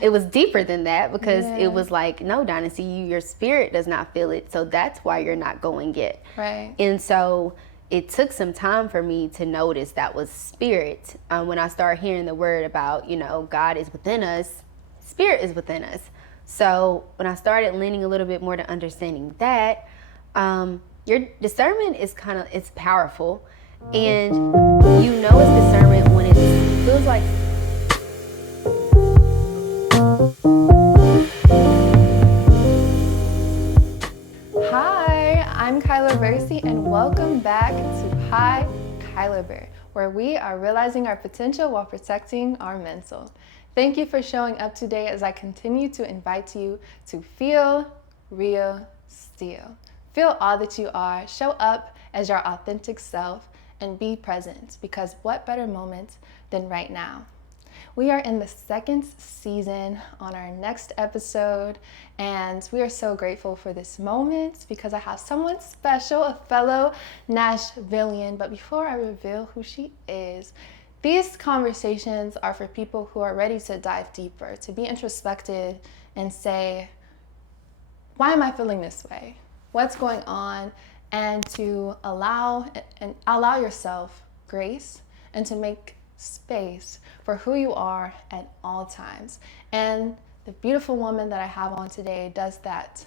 It was deeper than that because it was like, no, Dynasty, your spirit does not feel it. So that's why you're not going yet. Right. And so it took some time for me to notice that was spirit. When I started hearing the word about, God is within us, spirit is within us. So when I started leaning a little bit more to understanding that, your discernment is it's powerful. And it's discernment when it feels like. Hi, I'm Kyla Bursey, and welcome back to Hikylabur, where we are realizing our potential while protecting our mental. Thank you for showing up today as I continue to invite you to feel real still. Feel all that you are, show up as your authentic self, and be present, because what better moment than right now? We are in the second season on our next episode, and we are so grateful for this moment because I have someone special, a fellow Nashvillian. But before I reveal who she is, these conversations are for people who are ready to dive deeper, to be introspective and say, why am I feeling this way? What's going on? And to allow yourself grace and to make space for who you are at all times. And the beautiful woman that I have on today does that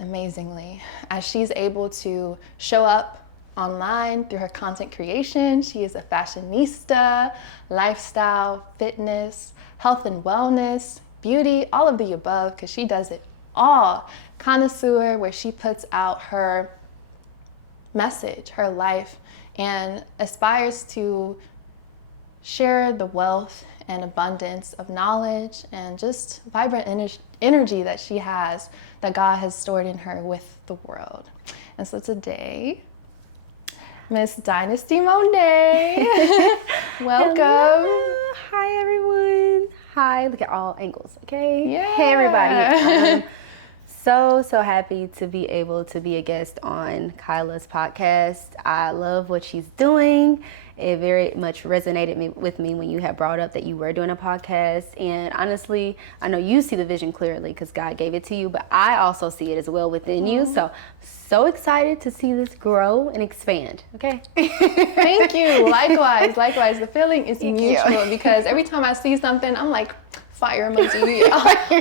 amazingly, as she's able to show up online through her content creation. She is a fashionista, lifestyle, fitness, health and wellness, beauty, all of the above, because she does it all. Connoisseur, where she puts out her message, her life, and aspires to share the wealth and abundance of knowledge and just vibrant energy that she has, that God has stored in her, with the world. And so today, Miss Dynasti Monet, welcome. Hello. Hi, everyone. Hi. Look at all angles, okay? Yeah. Hey, everybody. So happy to be able to be a guest on Kyla's podcast. I love what she's doing. It very much resonated with me when you had brought up that you were doing a podcast. And honestly, I know you see the vision clearly because God gave it to you, but I also see it as well within you. So excited to see this grow and expand. Okay. Thank you. Likewise. The feeling is mutual because every time I see something, I'm like, fire emoji,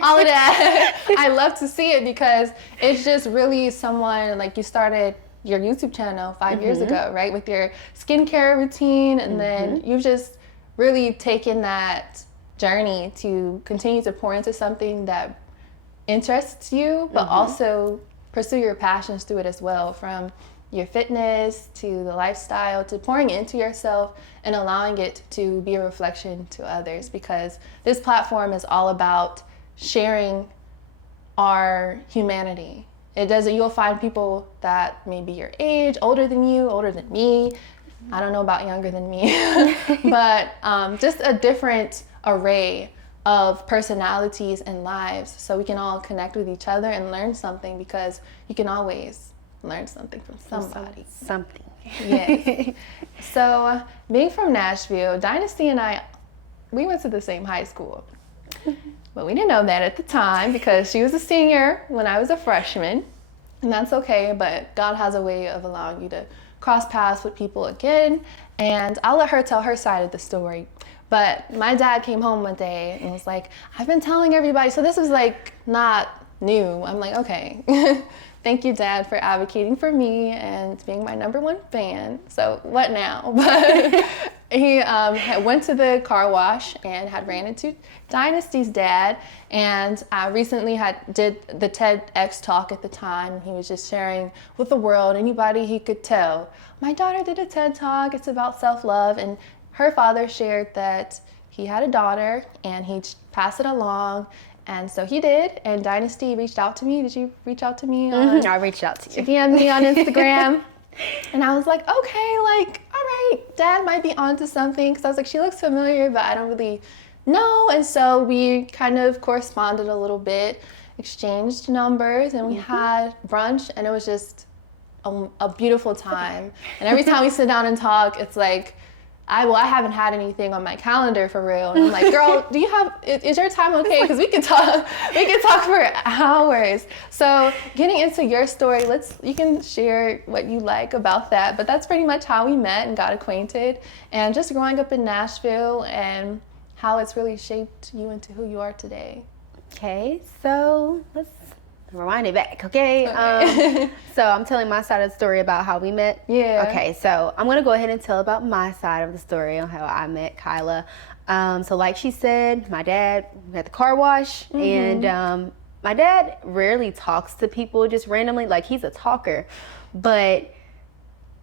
all of that. I love to see it because it's just really someone, like, you started your YouTube channel 5 years ago, right? With your skincare routine. And then you've just really taken that journey to continue to pour into something that interests you, but also pursue your passions through it as well, from your fitness to the lifestyle to pouring into yourself and allowing it to be a reflection to others, because this platform is all about sharing our humanity. You'll find people that may be your age, older than you, older than me. I don't know about younger than me, but just a different array of personalities and lives, so we can all connect with each other and learn something, because you can always learn something from somebody. Something. Yes. So, being from Nashville, Dynasti and I, we went to the same high school. But we didn't know that at the time because she was a senior when I was a freshman. And that's okay, but God has a way of allowing you to cross paths with people again. And I'll let her tell her side of the story. But my dad came home one day and was like, I've been telling everybody. So this was like not new. I'm like, okay. Thank you, Dad, for advocating for me and being my #1 fan. So what now? But he went to the car wash and had ran into Dynasti's dad. And I recently did the TEDx talk at the time. And he was just sharing with the world, anybody he could tell, my daughter did a TED talk. It's about self-love. And her father shared that he had a daughter and he'd pass it along. And so he did, and Dynasti reached out to me. Did you reach out to me? I reached out to you. She DM'd me on Instagram. And I was like, okay, like, all right, Dad might be onto something. Because I was like, she looks familiar, but I don't really know. And so we kind of corresponded a little bit, exchanged numbers, and we had brunch, and it was just a beautiful time. And every time we sit down and talk, it's like I haven't had anything on my calendar for real. And I'm like, girl, is your time okay? Because we can talk for hours. So getting into your story, you can share what you like about that. But that's pretty much how we met and got acquainted, and just growing up in Nashville and how it's really shaped you into who you are today. Okay, so let's rewind it back, okay? So I'm telling my side of the story about how we met. Yeah. Okay, so I'm gonna go ahead and tell about my side of the story on how I met Kyla. So like she said, my dad at the car wash, and my dad rarely talks to people just randomly. Like, he's a talker, but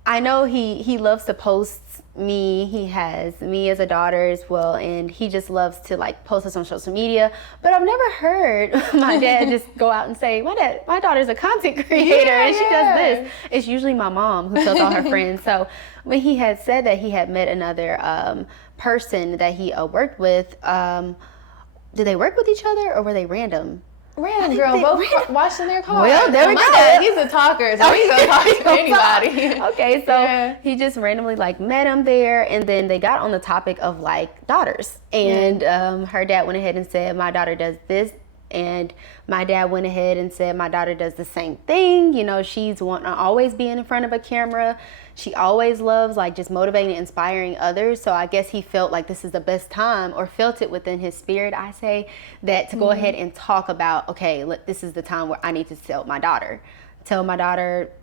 I know he loves to post me. He has me as a daughter as well, and he just loves to like post us on social media. But I've never heard my dad just go out and say, my daughter's a content creator, and she does this. It's usually my mom who tells all her friends. So when he had said that he had met another person that he worked with, did they work with each other or were they random? Random girl, both washing their cars. Well, there we go. My dad, he's a talker, so he's gonna talk to anybody. Okay, so he just randomly like met him there, and then they got on the topic of like daughters, and her dad went ahead and said, my daughter does this, and my dad went ahead and said, my daughter does the same thing. You know, she's wanting to always be in front of a camera. She always loves like just motivating and inspiring others. So I guess he felt like this is the best time, or felt it within his spirit, I say, that to go ahead and talk about, okay, this is the time where I need to tell my daughter,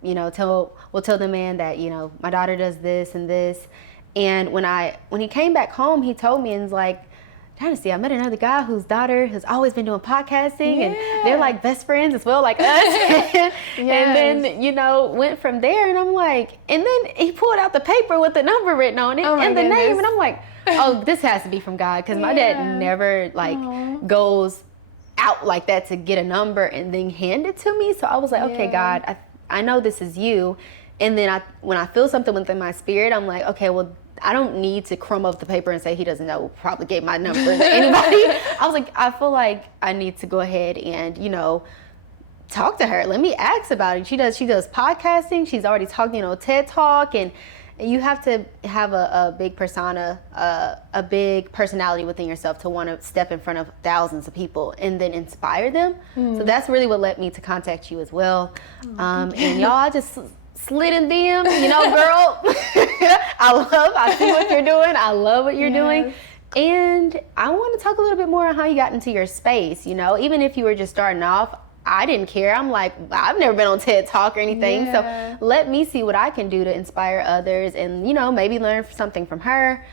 you know, we'll tell the man that, you know, my daughter does this and this. And when he came back home, he told me and was like, Dynasti, I met another guy whose daughter has always been doing podcasting, and they're like best friends as well, like us. And then, you know, went from there, and I'm like, and then he pulled out the paper with the number written on it and the name, and I'm like, oh, this has to be from God, because my dad never like goes out like that to get a number and then hand it to me. So I was like, okay, God, I know this is you. And then when I feel something within my spirit, I'm like, okay, well, I don't need to crumb up the paper and say he doesn't know, probably gave my number to anybody. I was like, I feel like I need to go ahead and, you know, talk to her. Let me ask about it. She does podcasting. She's already talking, you know, TED Talk, and you have to have a big persona, a big personality within yourself to want to step in front of thousands of people and then inspire them. So that's really what led me to contact you as well. And y'all, I just slid in DM, you know, girl. I see what you're doing. I love what you're doing. And I want to talk a little bit more on how you got into your space. You know, even if you were just starting off, I didn't care. I'm like, I've never been on TED Talk or anything. So let me see what I can do to inspire others and, you know, maybe learn something from her.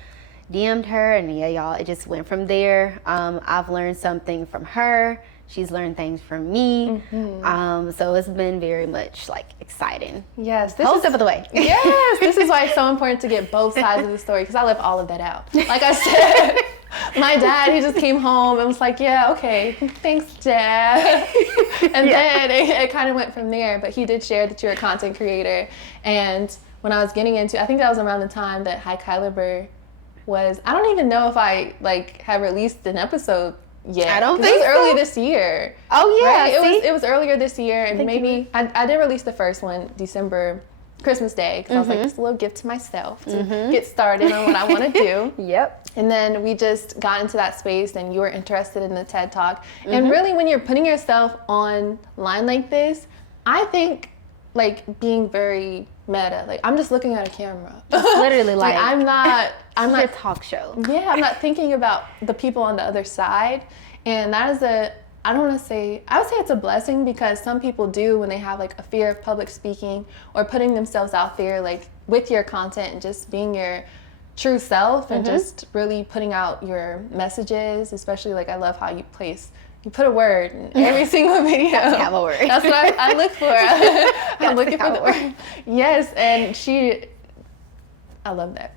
DM'd her, and y'all, it just went from there. I've learned something from her. She's learned things from me. So it's been very much like exciting. Yes. Whole step of the way. Yes. This is why it's so important to get both sides of the story, because I left all of that out. Like I said, my dad, he just came home and was like, yeah, okay, thanks, Dad. And then it kind of went from there. But he did share that you're a content creator. And when I was getting into, I think that was around the time that Hikylabur was, I don't even know if I like had released an episode yet. I don't think it was early this year. Oh yeah, right? It was earlier this year, and maybe I did release the first one December, Christmas Day, because I was like, it's a little gift to myself to get started on what I want to do. And then we just got into that space, and you were interested in the TED Talk. And really, when you're putting yourself online like this, I think like being very meta. Like, I'm just looking at a camera. It's literally like I'm not a talk show. Yeah, I'm not thinking about the people on the other side. And that is I would say it's a blessing, because some people do, when they have like a fear of public speaking or putting themselves out there, like with your content and just being your true self and just really putting out your messages. Especially like, I love how you put a word in every single video. You have a word. That's what I look for. I'm looking for the word. Yes, and I love that.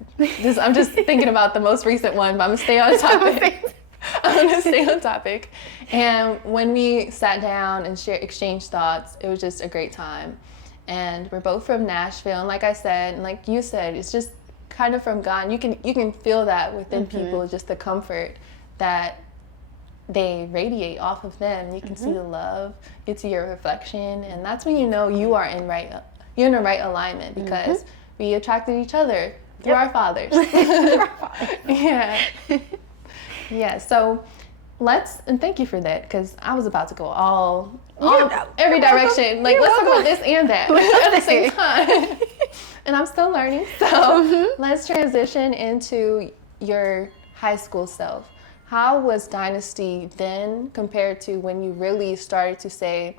I'm just thinking about the most recent one, but I'm going to stay on topic. I'm going to stay on topic. And when we sat down and exchanged thoughts, it was just a great time. And we're both from Nashville. And like I said, and like you said, it's just kind of from God. You can feel that within people, just the comfort that they radiate off of them. You can see the love, you can see your reflection, and that's when you know you are in the right alignment, because we attracted each other through our fathers. Yeah. Yeah. So and thank you for that, because I was about to go every direction. Like, let's talk about this and that at the same time. And I'm still learning. So let's transition into your high school self. How was Dynasti then compared to when you really started to say,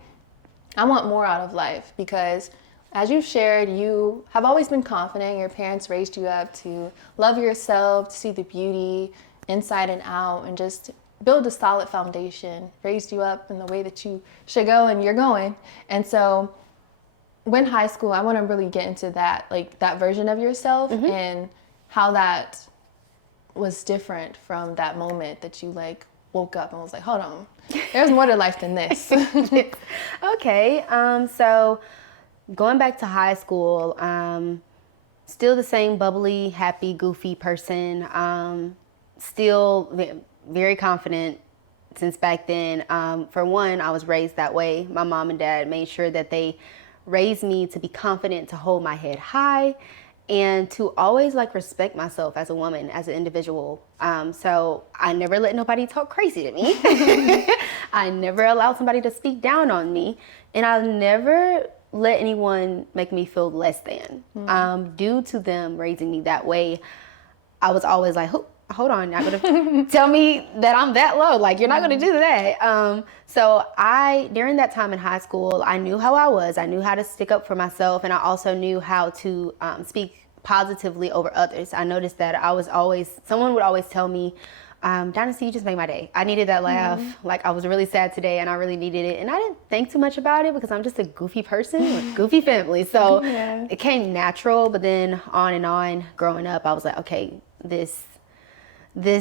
I want more out of life? Because as you've shared, you have always been confident. Your parents raised you up to love yourself, to see the beauty inside and out, and just build a solid foundation, raised you up in the way that you should go, and you're going. And so when high school, I want to really get into that, like that version of yourself and how that was different from that moment that you like woke up and was like, hold on, there's more to life than this. Okay. So going back to high school, still the same bubbly, happy, goofy person. Still very confident since back then. For one, I was raised that way. My mom and dad made sure that they raised me to be confident, to hold my head high, and to always like respect myself as a woman, as an individual. So I never let nobody talk crazy to me. I never allowed somebody to speak down on me, and I never let anyone make me feel less than. Due to them raising me that way, I was always like, hold on, you're not gonna tell me that I'm that low. Like, you're not gonna do that. So during that time in high school, I knew how I was. I knew how to stick up for myself, and I also knew how to speak positively over others. I noticed that someone would always tell me, Dynasti, you just made my day. I needed that laugh. Like, I was really sad today and I really needed it. And I didn't think too much about it because I'm just a goofy person with goofy family. So it came natural. But then on and on growing up, I was like, okay, this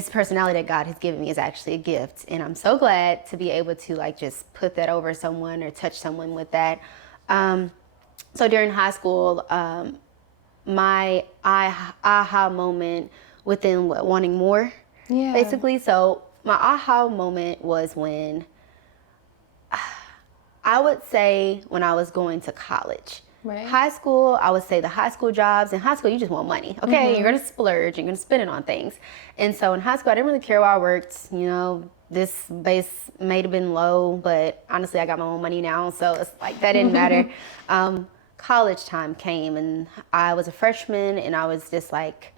personality that God has given me is actually a gift. And I'm so glad to be able to like just put that over someone or touch someone with that. So during high school, my aha moment within wanting more, basically. So my aha moment was when I would say when I was going to college. Right. High school, I would say the high school jobs. In high school, you just want money. Okay, you're gonna splurge, you're gonna spend it on things. And so in high school, I didn't really care where I worked. You know, this base may have been low, but honestly, I got my own money now, so it's like that didn't matter. College time came, and I was a freshman, and I was just like,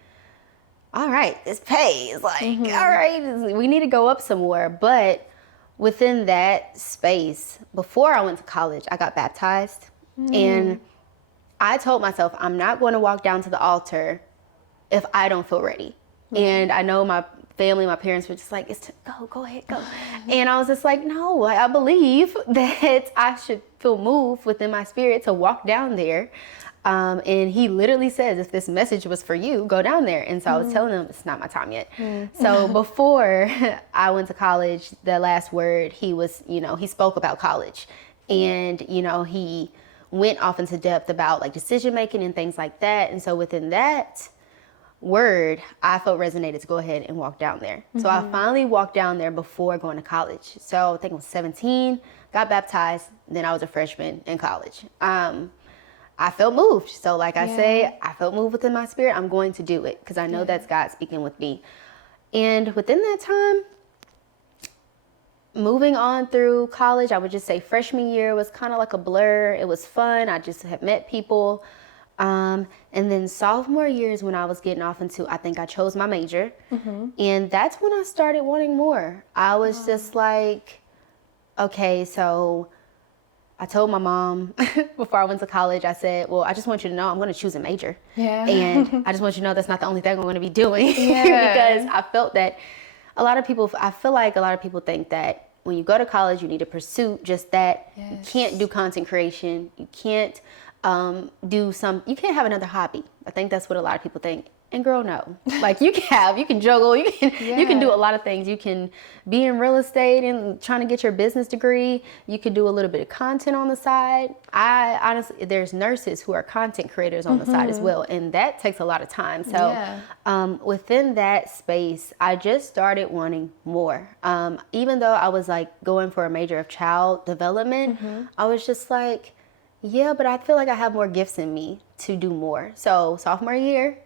all right, this pays. Like, all right, we need to go up some more. But within that space, before I went to college, I got baptized, and I told myself, I'm not going to walk down to the altar if I don't feel ready. And I know my family, my parents were just like, go ahead, go. And I was just like, no, I believe that I should feel moved within my spirit to walk down there. And he literally says, if this message was for you, go down there. And so I was telling him, it's not my time yet. So before I went to college, the last word, he spoke about college. And, he went off into depth about like decision making and things like that. And so within that word, I felt resonated to go ahead and walk down there. So I finally walked down there before going to college. So I think I was 17, got baptized, then I was a freshman in college. I felt moved. So like I say, I felt moved within my spirit. I'm going to do it because I know that's God speaking with me. And within that time, moving on through college, I would just say freshman year was kind of like a blur. It was fun. I just had met people. And then sophomore year is when I was getting off into, I think I chose my major. And that's when I started wanting more. I was just like, okay, so I told my mom before I went to college, I said, well, I just want you to know I'm going to choose a major. And I just want you to know that's not the only thing I'm going to be doing. Because I felt that I feel like a lot of people think that when you go to college, you need to pursue just that. You can't do content creation. You can't you can't have another hobby. I think that's what a lot of people think. And girl, no. Like you can juggle, you can do a lot of things. You can be in real estate and trying to get your business degree. You can do a little bit of content on the side. I honestly, there's nurses who are content creators on the side as well. And that takes a lot of time. So within that space, I just started wanting more. Even though I was like going for a major of child development, I was just like, yeah, but I feel like I have more gifts in me to do more. So sophomore year,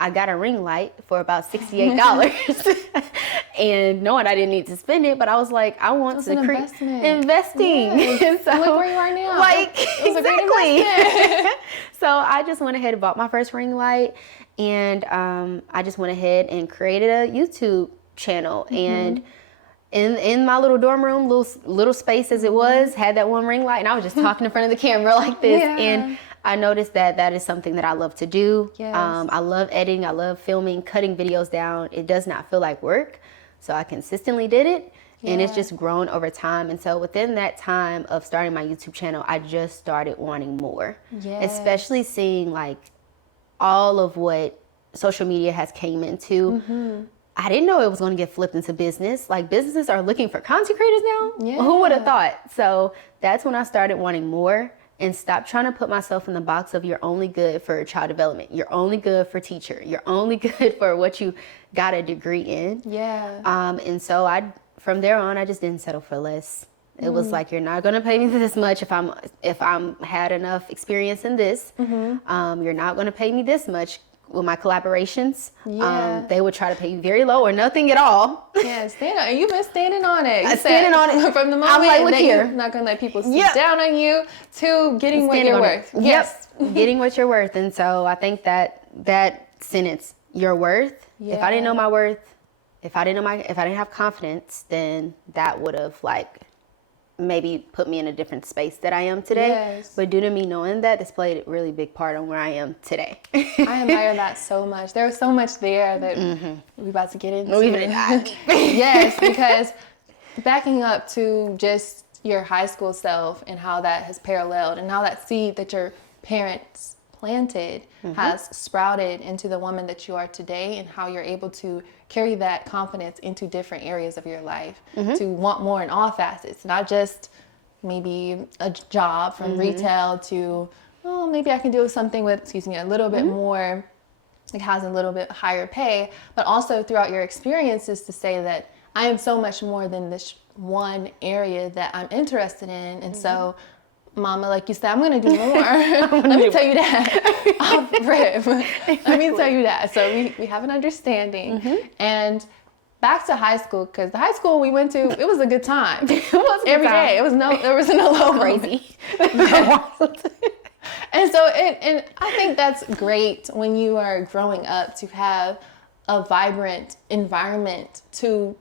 I got a ring light for about $68. And knowing I didn't need to spend it, but I was like, I want to investing. Yes. So look where you are now. Like, it was exactly. A great investment. So I just went ahead and bought my first ring light, and I just went ahead and created a YouTube channel. And in my little dorm room, little space as it was, had that one ring light, and I was just talking in front of the camera like this. Yeah. And I noticed that is something that I love to do. Yes. I love editing. I love filming, cutting videos down. It does not feel like work. So I consistently did it, and it's just grown over time. And so within that time of starting my YouTube channel, I just started wanting more, especially seeing like all of what social media has came into. I didn't know it was going to get flipped into business. Like, businesses are looking for content creators now. Yeah. Who would have thought? So that's when I started wanting more, and stop trying to put myself in the box of you're only good for child development. You're only good for teacher. You're only good for what you got a degree in. Yeah. And so from there on, I just didn't settle for less. It was like, you're not going to pay me this much if I'm had enough experience in this. You're not going to pay me this much. With my collaborations, they would try to pay you very low or nothing at all. Yeah, you've been standing on it. Standing on it from the moment I'm like, look that here. You're not going to let people sit down on you to getting what you're worth. Yes, getting what you're worth. And so I think that sentence, "you're worth." Yeah. If I didn't know my worth, if I didn't have confidence, then that would have maybe put me in a different space that I am today. Yes. But due to me knowing that, this played a really big part on where I am today. I admire that so much. There was so much there that we're about to get into. Yes, because backing up to just your high school self and how that has paralleled and how that seed that your parents planted has sprouted into the woman that you are today, and how you're able to carry that confidence into different areas of your life, to want more in all facets, not just maybe a job from retail to, maybe I can do something with, a little bit more, like has a little bit higher pay, but also throughout your experiences to say that I am so much more than this one area that I'm interested in. And so, Mama, like you said, I'm going to do more. Let me tell you that. Off rip. Let me tell you that. So we have an understanding. And back to high school, because the high school we went to, it was a good time. It was every day. There was no low crazy. And so, and I think that's great when you are growing up to have a vibrant environment to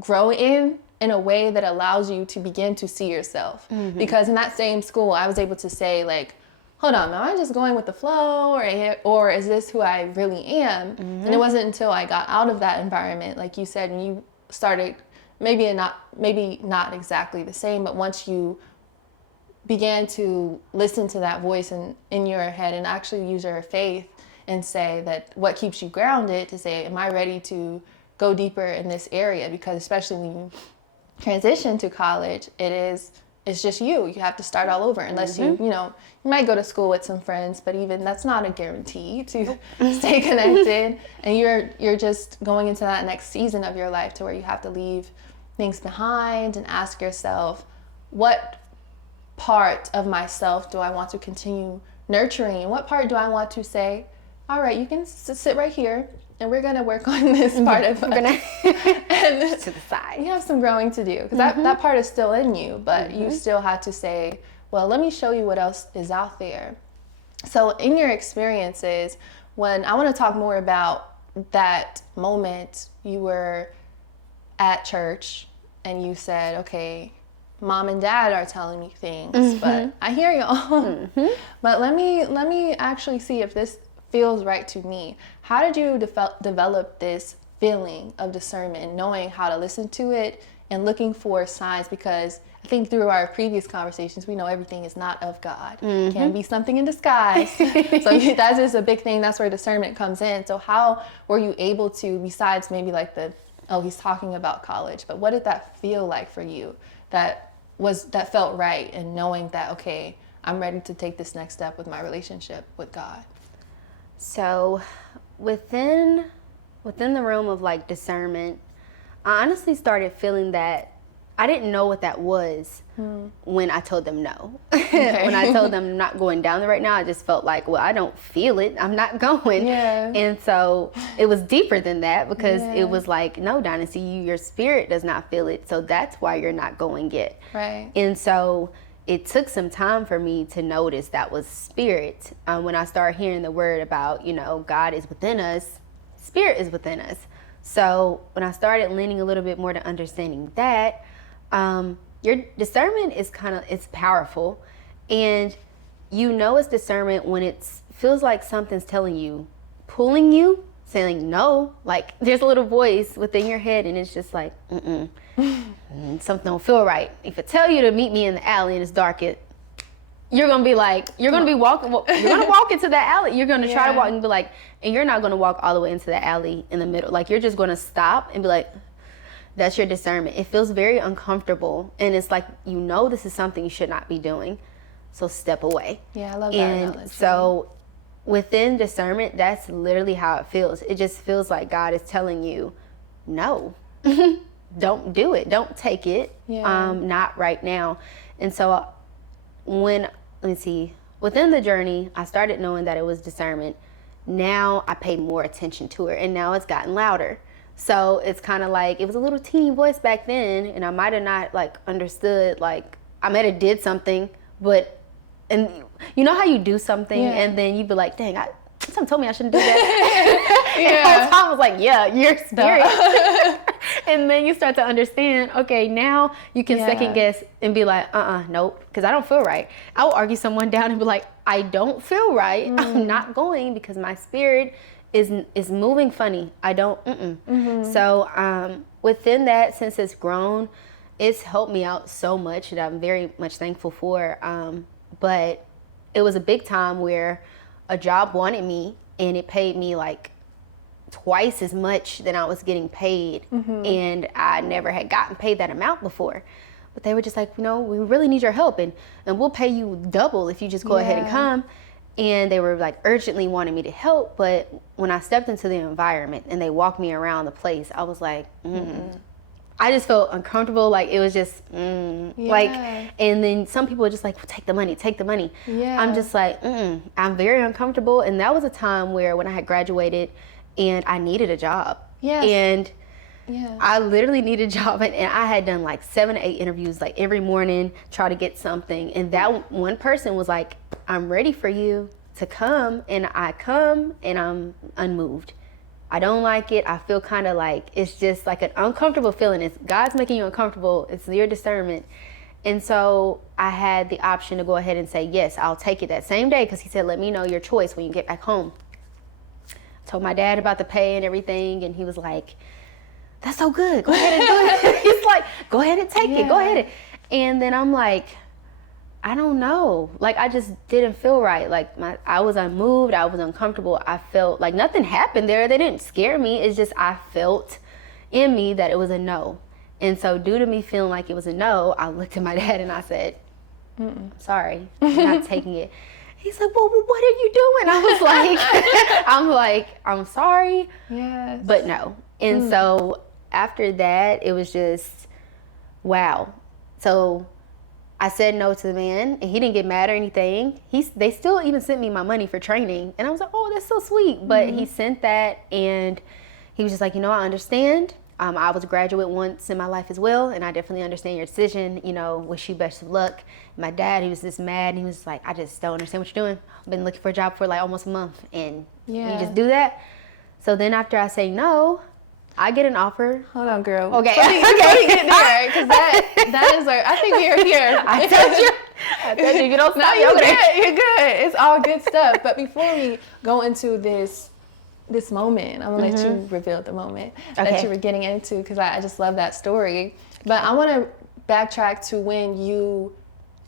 grow in a way that allows you to begin to see yourself. Because in that same school, I was able to say, like, hold on, am I just going with the flow, or is this who I really am? And it wasn't until I got out of that environment, like you said, when you started, maybe not exactly the same, but once you began to listen to that voice in your head and actually use your faith and say that what keeps you grounded, to say, am I ready to go deeper in this area? Because especially when you transition to college, it's just you have to start all over, unless you might go to school with some friends, but even that's not a guarantee to stay connected. And you're just going into that next season of your life to where you have to leave things behind and ask yourself, what part of myself do I want to continue nurturing, and what part do I want to say, all right, you can sit right here and we're going to work on this part of it. And to the side. You have some growing to do, because that part is still in you, but you still have to say, well, let me show you what else is out there. So in your experiences, when I want to talk more about that moment you were at church and you said, okay, Mom and Dad are telling me things, but I hear y'all. But let me actually see if this feels right to me. How did you develop this feeling of discernment, knowing how to listen to it and looking for signs? Because I think through our previous conversations, we know everything is not of God. It can be something in disguise. So that is a big thing. That's where discernment comes in. So how were you able to, besides maybe like he's talking about college, but what did that feel like for you that felt right, and knowing that, okay, I'm ready to take this next step with my relationship with God? So within the realm of like discernment, I honestly started feeling that I didn't know what that was when I told them no. When I told them I'm not going down there right now, I just felt like, well, I don't feel it. I'm not going. Yeah. And so it was deeper than that, because it was like, no, Dynasti, your spirit does not feel it. So that's why you're not going yet. Right. And so it took some time for me to notice that was spirit. When I started hearing the word about, God is within us, spirit is within us. So when I started leaning a little bit more to understanding that, your discernment is it's powerful, and it's discernment when it feels like something's telling you, pulling you, saying no. Like there's a little voice within your head, and it's just like, something don't feel right. If I tell you to meet me in the alley and it's dark, you're gonna be like, you're gonna walk into that alley. You're gonna try to walk and be like, and you're not gonna walk all the way into the alley in the middle. Like you're just gonna stop and be like, that's your discernment. It feels very uncomfortable, and it's like, this is something you should not be doing, so step away. Yeah, I love that analogy. And so within discernment, that's literally how it feels. It just feels like God is telling you, no, don't do it. Don't take it. Not right now. And so within the journey, I started knowing that it was discernment. Now I pay more attention to it, and now it's gotten louder. So it's kind of like, it was a little teeny voice back then, and I might have not understood, I might have did something, and you know how you do something and then you'd be like, dang, someone told me I shouldn't do that. And the whole time I was like, yeah, you're spirit. And then you start to understand, okay, now you can second guess and be like, nope, because I don't feel right. I will argue someone down and be like, I don't feel right. I'm not going, because my spirit is moving funny. I don't. So within that, since it's grown, it's helped me out so much that I'm very much thankful for. But it was a big time where a job wanted me, and it paid me twice as much than I was getting paid, and I never had gotten paid that amount before. But they were just like, we really need your help, and we'll pay you double if you just go ahead and come. And they were urgently wanting me to help. But when I stepped into the environment and they walked me around the place, I was like, I just felt uncomfortable. It was just, and then some people were just like, well, take the money. Yeah. I'm just like, I'm very uncomfortable. And that was a time when I had graduated and I needed a job. Yes. And I literally needed a job, and I had done 7 to 8 interviews every morning, try to get something. And that one person was like, I'm ready for you to come. And I come, and I'm unmoved. I don't like it. I feel kind of it's just an uncomfortable feeling. It's God's making you uncomfortable. It's your discernment. And so I had the option to go ahead and say, yes, I'll take it that same day, because he said, let me know your choice when you get back home. I told my dad about the pay and everything, and he was like, that's so good. Go ahead and do it. He's like, go ahead and take it. Go ahead. And then I'm like, I don't know. I just didn't feel right. I was unmoved. I was uncomfortable. I felt like nothing happened there. They didn't scare me. It's just I felt in me that it was a no. And so due to me feeling like it was a no, I looked at my dad and I said, sorry, I'm not taking it. He's like, well, what are you doing? I was like, I'm sorry. Yes. But no. And so after that, it was just, wow. So I said no to the man, and he didn't get mad or anything. They still even sent me my money for training. And I was like, oh, that's so sweet. But he sent that, and he was just like, I understand. I was a graduate once in my life as well, and I definitely understand your decision. Wish you best of luck. My dad, he was just mad, and he was like, I just don't understand what you're doing. I've been looking for a job for almost a month, and you just do that. So then after I say no, I get an offer. Hold on, girl. Okay. Let me get there, because that is I think we are here. I told you if you don't stop, you're good. It's all good stuff. But before we go into this moment, I'm gonna let you reveal the moment that you were getting into, because I just love that story. But I want to backtrack to when you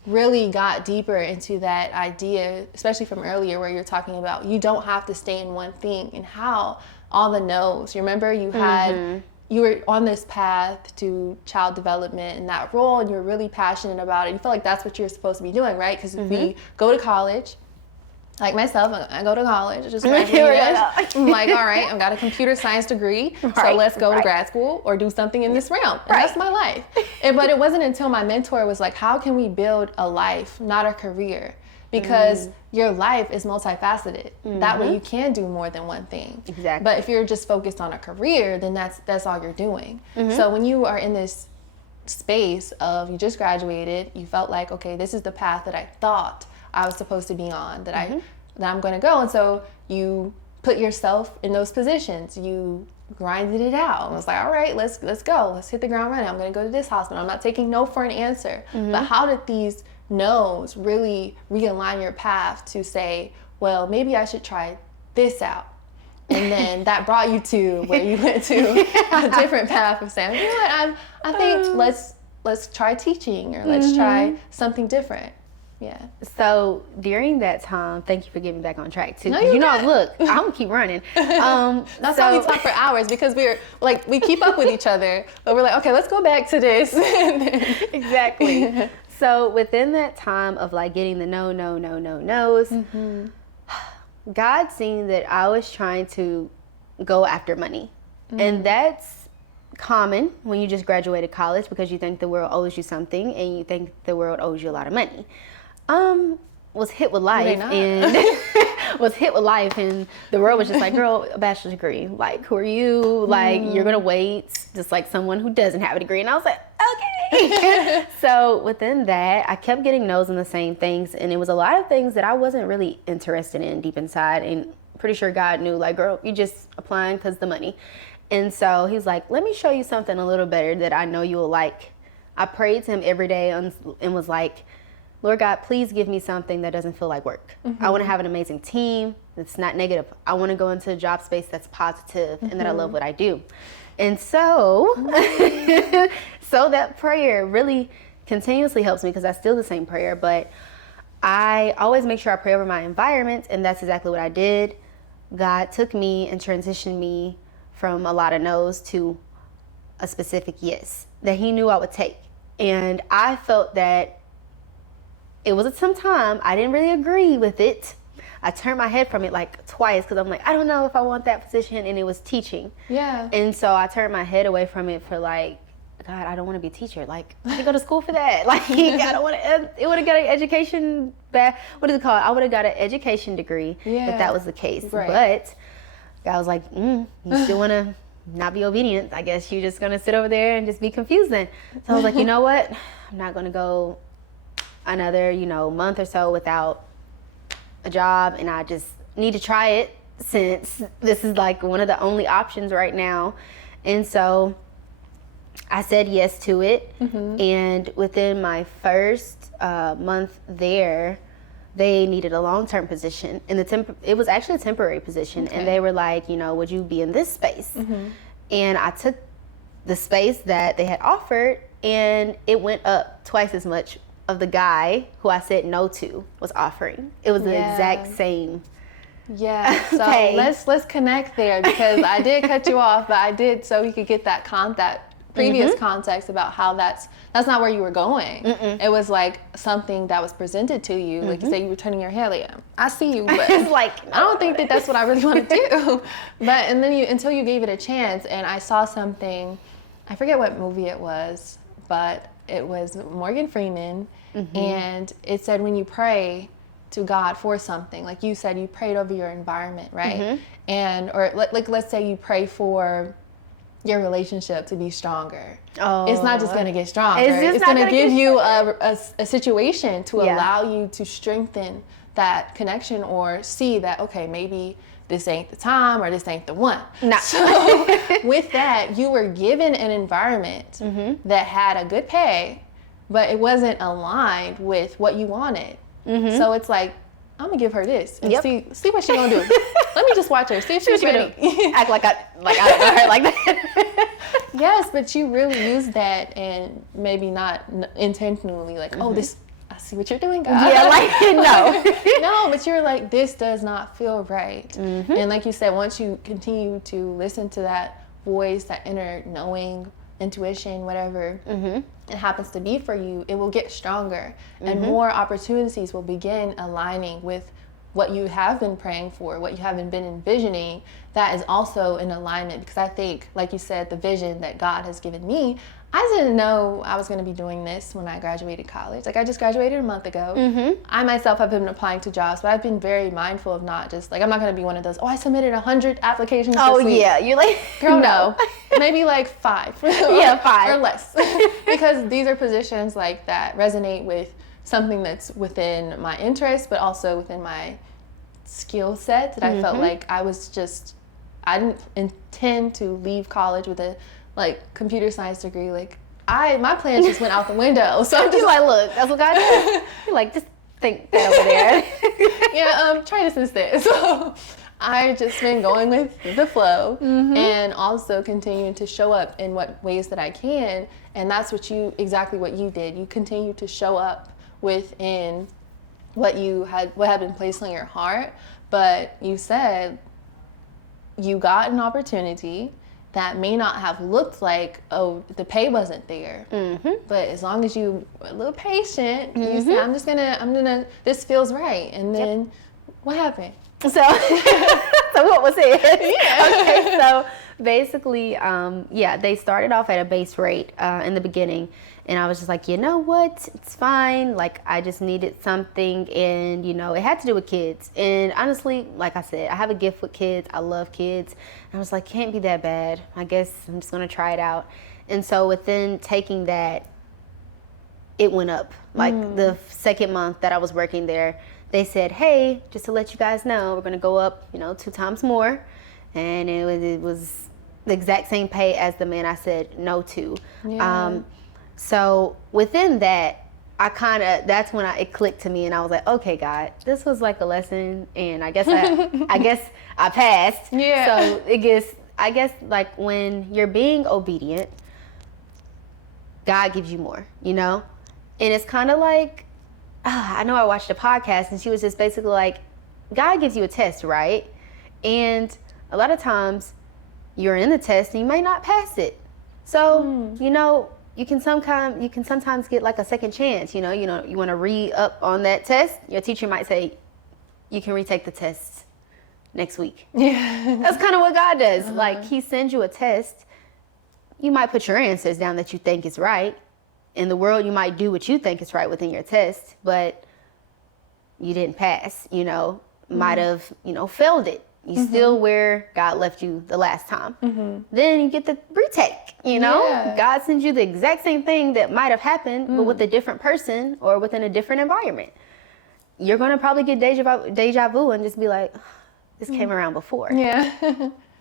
really got deeper into that idea, especially from earlier, where you're talking about you don't have to stay in one thing, and how all the no's. You remember you were on this path to child development in that role, and you're really passionate about it. You feel like that's what you're supposed to be doing, right? Because if we go to college, Like myself, I go to college, I just graduated. I'm like, all right, I've got a computer science degree, so let's go to grad school or do something in this realm. And that's my life. But it wasn't until my mentor was like, how can we build a life, not a career? Because your life is multifaceted. That way you can do more than one thing. Exactly. But if you're just focused on a career, then that's all you're doing. So when you are in this space of you just graduated, you felt like, okay, this is the path that I thought I was supposed to be on, that I'm going to go. And so you put yourself in those positions. You grinded it out. I was like, all right, let's go. Let's hit the ground running. I'm going to go to this hospital. I'm not taking no for an answer. But how did these no's really realign your path to say, well, maybe I should try this out? And then that brought you to where you went to a different path of saying, you know what, I think let's try teaching, or let's try something different. Yeah. So during that time, thank you for getting back on track too. No, you know, look, I'm gonna keep running. That's why we talk for hours, because we're like, we keep up with each other, but we're like, okay, let's go back to this. Exactly. So within that time of like getting the no's, God seen that I was trying to go after money. And that's common when you just graduated college, because you think the world owes you something and you think the world owes you a lot of money. Was hit with life and the world was just like, girl, a bachelor's degree. Like, who are you? Like, you're gonna wait, just like someone who doesn't have a degree. And I was like, okay. So within that, I kept getting no's on the same things, and it was a lot of things that I wasn't really interested in deep inside. And pretty sure God knew, like, girl, you just applying because the money. And so he was like, let me show you something a little better that I know you will like. I prayed to him every day and was like, Lord God, please give me something that doesn't feel like work. I want to have an amazing team that's not negative. I want to go into a job space that's positive and that I love what I do. And so, so that prayer really continuously helps me, because that's still the same prayer, but I always make sure I pray over my environment, and that's exactly what I did. God took me and transitioned me from a lot of no's to a specific yes that he knew I would take. And I felt that it was some time I didn't really agree with it. I turned my head from it like twice, because I'm like, I don't know if I want that position, and it was teaching. Yeah. And so I turned my head away from it for like, God, I don't want to be a teacher. Like, I didn't go to school for that. Like, I don't want to. It would have got an education. What is it called? I would have got an education degree if that was the case. Right. But God was like, you still want to not be obedient? I guess you're just gonna sit over there and just be confused then. So I was like, you know what? I'm not gonna go another, month or so without a job, and I just need to try it, since this is like one of the only options right now. And so I said yes to it. And within my first month there, they needed a long-term position, and it was actually a temporary position. And they were like, would you be in this space? And I took the space that they had offered, and it went up twice as much of the guy who I said no to was offering. It was the exact same. Yeah. So Okay. let's connect there, because I did cut you off, but I did so we could get that previous context about how that's not where you were going. It was like something that was presented to you. Like you said, you were turning your head like, I see you, but It's like, I don't think that's what I really want to do. And then until you gave it a chance, and I saw something, I forget what movie it was, but it was Morgan Freeman, and it said when you pray to God for something, like you said, you prayed over your environment, right? And or like let's say you pray for your relationship to be stronger. It's not just going to get stronger. It's going to give you a situation to allow you to strengthen that connection, or see that, okay, maybe this ain't the time, or this ain't the one. No. So with that, you were given an environment that had a good pay, but it wasn't aligned with what you wanted. So it's like, I'm gonna give her this and see what she's gonna do. Let me just watch her, see if she's ready. Act like I don't know her like that. Yes, but you really use that, and maybe not intentionally, like, oh, this, I see what you're doing, God. Yeah, like, no. No, but you're like, this does not feel right. And like you said, once you continue to listen to that voice, that inner knowing, intuition, whatever it happens to be for you, it will get stronger, and more opportunities will begin aligning with what you have been praying for, what you have been envisioning, that is also in alignment. Because I think, like you said, the vision that God has given me, I didn't know I was going to be doing this when I graduated college. Like, I just graduated a month ago. I myself have been applying to jobs, but I've been very mindful of not just, like, I'm not going to be one of those, I submitted 100 applications this week. Yeah, you're like, girl, no. Maybe like 5. Yeah, 5. Or less. Because these are positions like that resonate with something that's within my interest, but also within my skill set, that I felt like I didn't intend to leave college with a computer science degree. Like, my plans just went out the window. So I'm just like, look, that's what God does. You're like, just think that over there. Yeah, try this instead. So I've just been going with the flow, and also continuing to show up in what ways that I can. And that's exactly what you did. You continue to show up within what had been placed on your heart. But you said you got an opportunity that may not have looked like, the pay wasn't there. But as long as you were a little patient, you said, I'm gonna, this feels right. And then what happened? So what was it? Okay, so basically, they started off at a base rate in the beginning. And I was just like, you know what? It's fine. Like, I just needed something. And, it had to do with kids. And honestly, like I said, I have a gift with kids. I love kids. And I was like, can't be that bad. I guess I'm just going to try it out. And so within taking that, it went up. Like the second month that I was working there, they said, hey, just to let you guys know, we're going to go up, 2 times more. And it was the exact same pay as the man I said no to. Yeah. So within that, that's when it clicked to me, and I was like, okay, God, this was like a lesson, and I guess I passed. Yeah. So I guess like when you're being obedient, God gives you more, And it's kind of like, I know I watched a podcast, and she was just basically like, God gives you a test, right? And a lot of times you're in the test and you might not pass it. So, you can sometimes get like a second chance, you want to re-up on that test. Your teacher might say, you can retake the test next week. Yeah. That's kind of what God does. Like, he sends you a test. You might put your answers down that you think is right. In the world, you might do what you think is right within your test, but you didn't pass, might have, failed it. You still where God left you the last time. Then you get the retake, Yeah. God sends you the exact same thing that might have happened, but with a different person or within a different environment. You're going to probably get deja vu and just be like, this came around before. Yeah.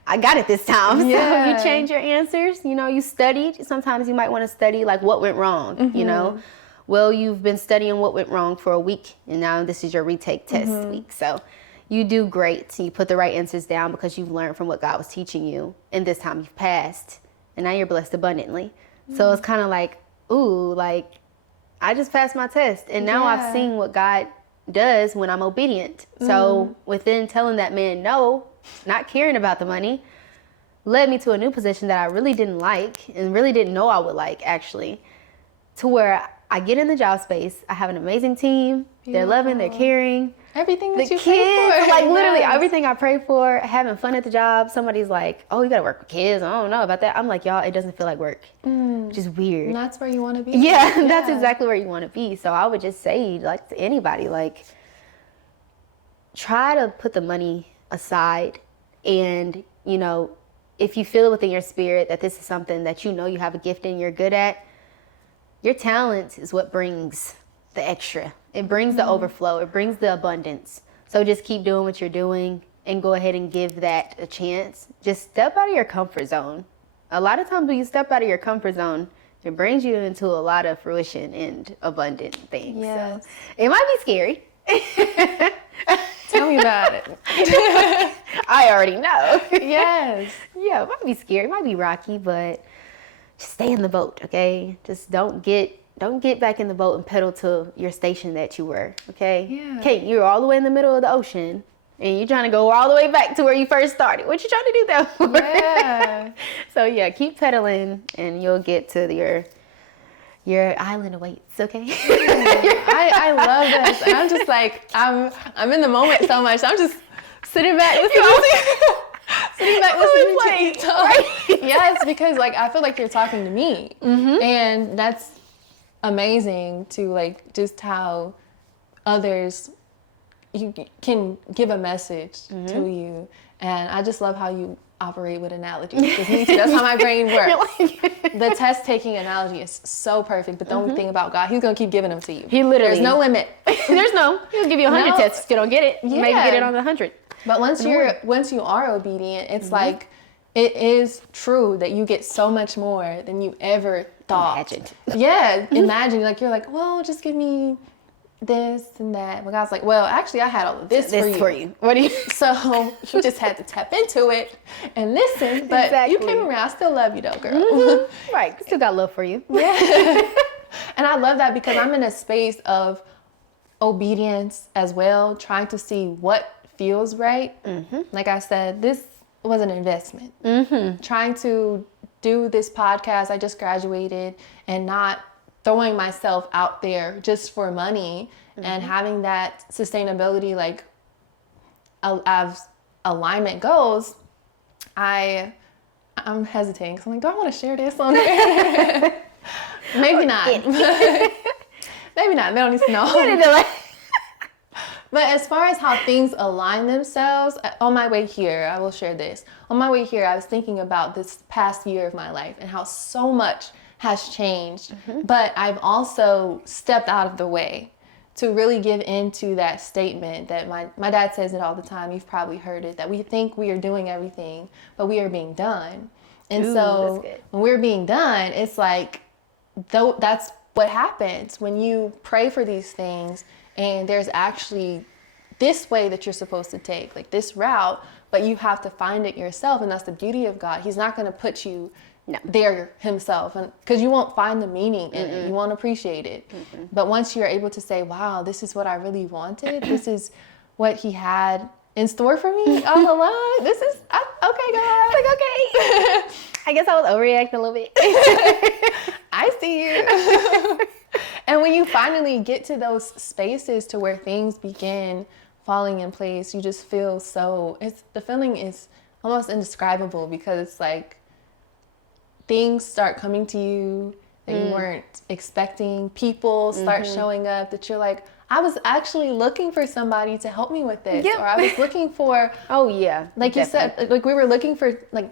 I got it this time. Yeah. So you change your answers. You studied. Sometimes you might want to study like what went wrong, Well, you've been studying what went wrong for a week, and now this is your retake test week. So you do great. You put the right answers down because you've learned from what God was teaching you. And this time you've passed. And now you're blessed abundantly. So it's kind of like, ooh, like, I just passed my test. And now I've seen what God does when I'm obedient. So within telling that man no, not caring about the money, led me to a new position that I really didn't like and really didn't know I would like, actually. To where I get in the job space. I have an amazing team. They're loving, they're caring. Everything that the you kids, pray for. like literally everything I pray for, having fun at the job. Somebody's like, oh, you gotta work with kids. I don't know about that. I'm like, y'all, it doesn't feel like work, which is weird. And that's where you want to be. Yeah, that's exactly where you want to be. So I would just say, like, to anybody, like, try to put the money aside. And, if you feel within your spirit that this is something that you have a gift in, you're good at, your talent is what brings the extra. It brings the overflow. It brings the abundance. So just keep doing what you're doing and go ahead and give that a chance. Just step out of your comfort zone. A lot of times when you step out of your comfort zone, it brings you into a lot of fruition and abundant things. Yes. So it might be scary. Tell me about it. I already know. Yes. Yeah, it might be scary. It might be rocky, but just stay in the boat, okay? Just don't get back in the boat and pedal to your station that you were, okay? Yeah. Okay, you're all the way in the middle of the ocean, and you're trying to go all the way back to where you first started. What you trying to do that for? Yeah. So, yeah, keep pedaling, and you'll get to your island awaits, okay? I love this. And I'm just like, I'm in the moment so much. I'm just sitting back listening to you talk. Right? Yes, because like I feel like you're talking to me. Mm-hmm. And that's amazing to like just how others you can give a message mm-hmm. to you. And I just love how you operate with analogies. Because me too, that's how my brain works. The test taking analogy is so perfect, but the only thing about God, he's gonna keep giving them to you. He literally, there's no limit. He'll give you 100 tests. You don't get it. Yeah. Maybe get it on the 100. But once you are obedient, it's like it is true that you get so much more than you ever thought. Imagined. Yeah, imagine like you're like, well, just give me this and that. But God's like, well, actually, I had all of this for you. What do you? So you just had to tap into it and listen. But exactly. You came around. I still love you, though, girl. Mm-hmm. Right. Still got love for you. Yeah. And I love that because I'm in a space of obedience as well, trying to see what feels right. Mm-hmm. Like I said, this was an investment. Mm-hmm. Trying to do this podcast. I just graduated and not throwing myself out there just for money and having that sustainability, like as alignment goes, I'm hesitating because I'm like, do I want to share this on there? Maybe not. Maybe not. They don't need to know. But as far as how things align themselves, on my way here, I will share this. On my way here, I was thinking about this past year of my life and how so much has changed, but I've also stepped out of the way to really give into that statement that my dad says it all the time. You've probably heard it, that we think we are doing everything, but we are being done. And so when we're being done, it's like, that's what happens when you pray for these things and there's actually this way that you're supposed to take, like this route, but you have to find it yourself. And that's the beauty of God. He's not going to put you there himself, and because you won't find the meaning in it, you won't appreciate it. But once you're able to say, wow, this is what I really wanted, this is what he had in store for me all along, this is okay, God, like okay. I guess I was overreacting a little bit. I see you. And when you finally get to those spaces to where things begin falling in place, you just feel the feeling is almost indescribable, because it's like things start coming to you that you weren't expecting. People start showing up that you're like, I was actually looking for somebody to help me with this. Yep. Or I was looking for, like you said, like we were looking for, like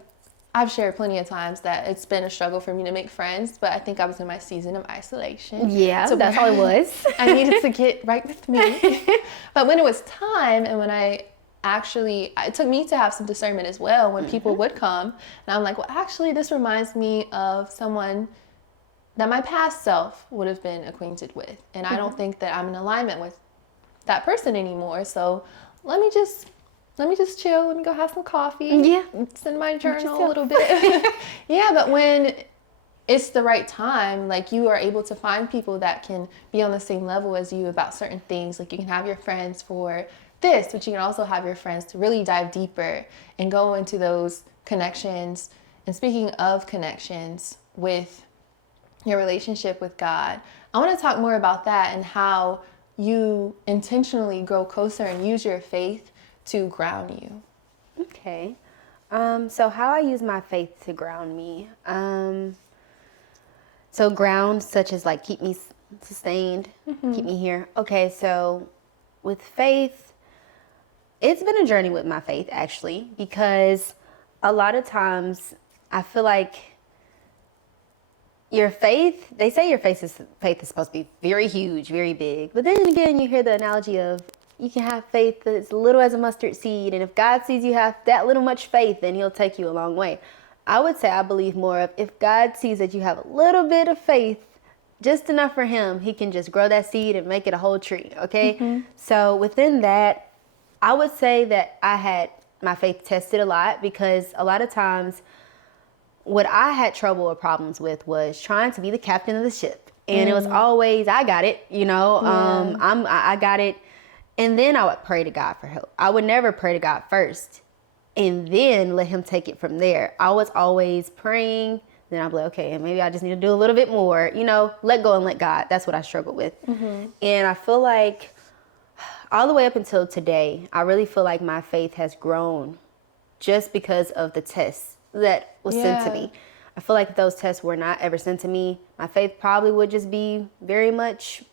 I've shared plenty of times that it's been a struggle for me to make friends, but I think I was in my season of isolation. Yeah, so that's all it was. I needed to get right with me. But when it was time, and when it took me to have some discernment as well when people would come, and I'm like, well, actually, this reminds me of someone that my past self would have been acquainted with, and I don't think that I'm in alignment with that person anymore. So let me just chill. Let me go have some coffee. Yeah, send my journal a little bit. Yeah, but when it's the right time, like you are able to find people that can be on the same level as you about certain things. Like you can have your friends for this, but you can also have your friends to really dive deeper and go into those connections. And speaking of connections with your relationship with God, I want to talk more about that and how you intentionally grow closer and use your faith to ground you. Okay. So how I use my faith to ground me. So ground, such as like keep me sustained, keep me here. Okay, so with faith, it's been a journey with my faith, actually, because a lot of times I feel like your faith, they say your faith is supposed to be very huge, very big. But then again, you hear the analogy of you can have faith that's little as a mustard seed. And if God sees you have that little much faith, then he'll take you a long way. I would say I believe more of if God sees that you have a little bit of faith, just enough for him, he can just grow that seed and make it a whole tree. Okay. So within that, I would say that I had my faith tested a lot, because a lot of times what I had trouble or problems with was trying to be the captain of the ship. And it was always, I got it, I got it. And then I would pray to God for help. I would never pray to God first and then let him take it from there. I was always praying then I'll be like, okay, and maybe I just need to do a little bit more, let go and let God. That's what I struggle with. And I feel like all the way up until today, I really feel like my faith has grown just because of the tests that was sent to me. I feel like if those tests were not ever sent to me, my faith probably would just be very much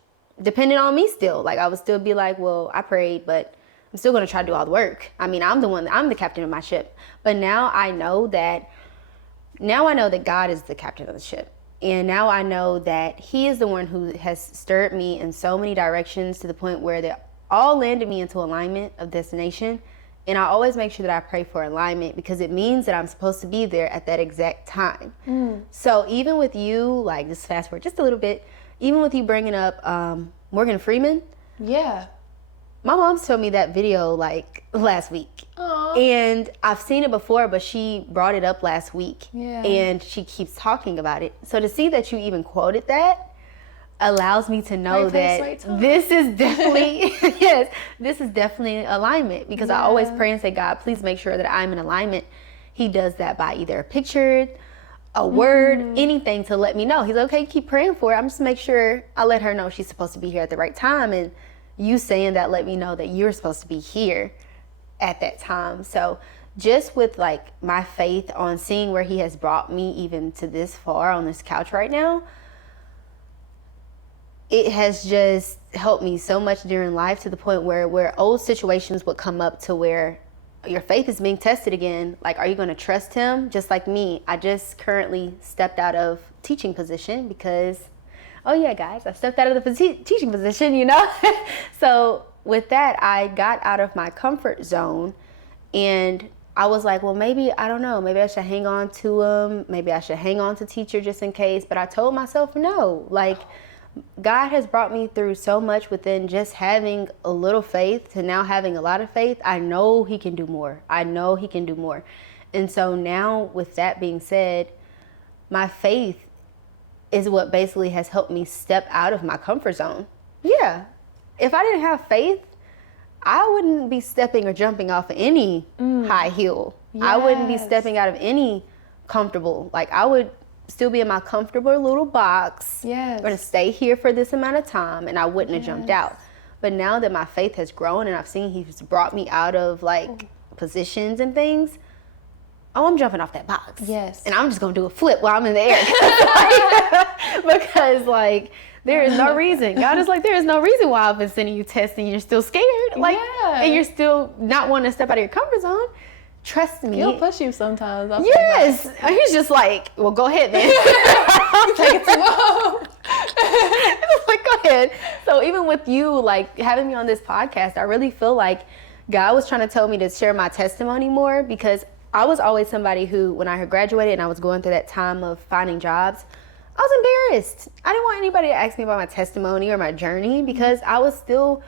dependent on me still. Like, I would still be like, well, I prayed, but I'm still going to try to do all the work. I mean, I'm the captain of my ship. But now I know that God is the captain of the ship. And now I know that he is the one who has stirred me in so many directions to the point where they all landed me into alignment of destination. And I always make sure that I pray for alignment because it means that I'm supposed to be there at that exact time. So even with you, like, just fast forward just a little bit, even with you bringing up Morgan Freeman. Yeah. My mom showed me that video like last week. Aww. And I've seen it before, but she brought it up last week. Yeah. And she keeps talking about it. So to see that you even quoted that allows me to know that this is definitely, this is definitely alignment. Because I always pray and say, God, please make sure that I'm in alignment. He does that by either a picture, a word, anything to let me know. He's like, okay, keep praying for it. I'm just make sure I let her know she's supposed to be here at the right time. And you saying that let me know that you're supposed to be here at that time. So just with like my faith on seeing where he has brought me even to this far on this couch right now, it has just helped me so much during life to the point where old situations would come up to where your faith is being tested again. Like, are you going to trust him? Just like me, I just currently stepped out of teaching position because, oh yeah, guys, I stepped out of the teaching position, So with that, I got out of my comfort zone and I was like, well, maybe, I don't know, maybe I should hang on to him. Maybe I should hang on to teacher just in case. But I told myself, no, like, God has brought me through so much within just having a little faith to now having a lot of faith. I know he can do more. And so now with that being said, my faith is what basically has helped me step out of my comfort zone. Yeah. If I didn't have faith, I wouldn't be stepping or jumping off of any high hill. Yes. I wouldn't be stepping out of any comfortable. Like, I would still be in my comfortable little box. Yes. I'm going to stay here for this amount of time, and I wouldn't have jumped out. But now that my faith has grown and I've seen he's brought me out of like positions and things, I'm jumping off that box. Yes. And I'm just going to do a flip while I'm in the air. Because like, there is no reason. God is like, there is no reason why I've been sending you tests and you're still scared. Like, and you're still not wanting to step out of your comfort zone. Trust me. He'll push you sometimes. Yes. And he's just like, well, go ahead then. Take it too long. Like, go ahead. So even with you, like, having me on this podcast, I really feel like God was trying to tell me to share my testimony more because I was always somebody who, when I had graduated and I was going through that time of finding jobs, I was embarrassed. I didn't want anybody to ask me about my testimony or my journey because I was still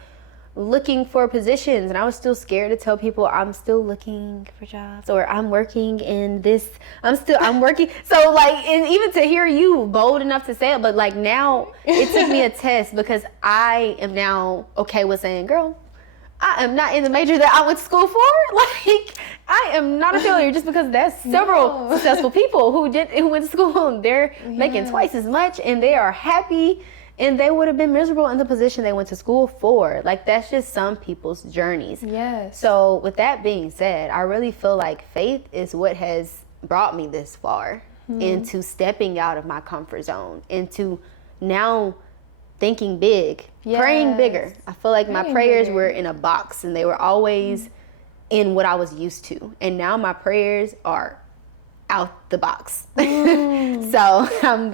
looking for positions and I was still scared to tell people I'm still looking for jobs or I'm working in this, I'm working. So like, and even to hear you bold enough to say it, but like now it took me a test because I am now okay with saying, girl, I am not in the major that I went to school for. Like, I am not a failure just because there's several successful people who went to school and they're making twice as much and they are happy. And they would have been miserable in the position they went to school for. Like, that's just some people's journeys. Yes. So with that being said, I really feel like faith is what has brought me this far into stepping out of my comfort zone, into now thinking big, praying bigger. I feel like my prayers were in a box and they were always in what I was used to. And now my prayers are out the box. So I'm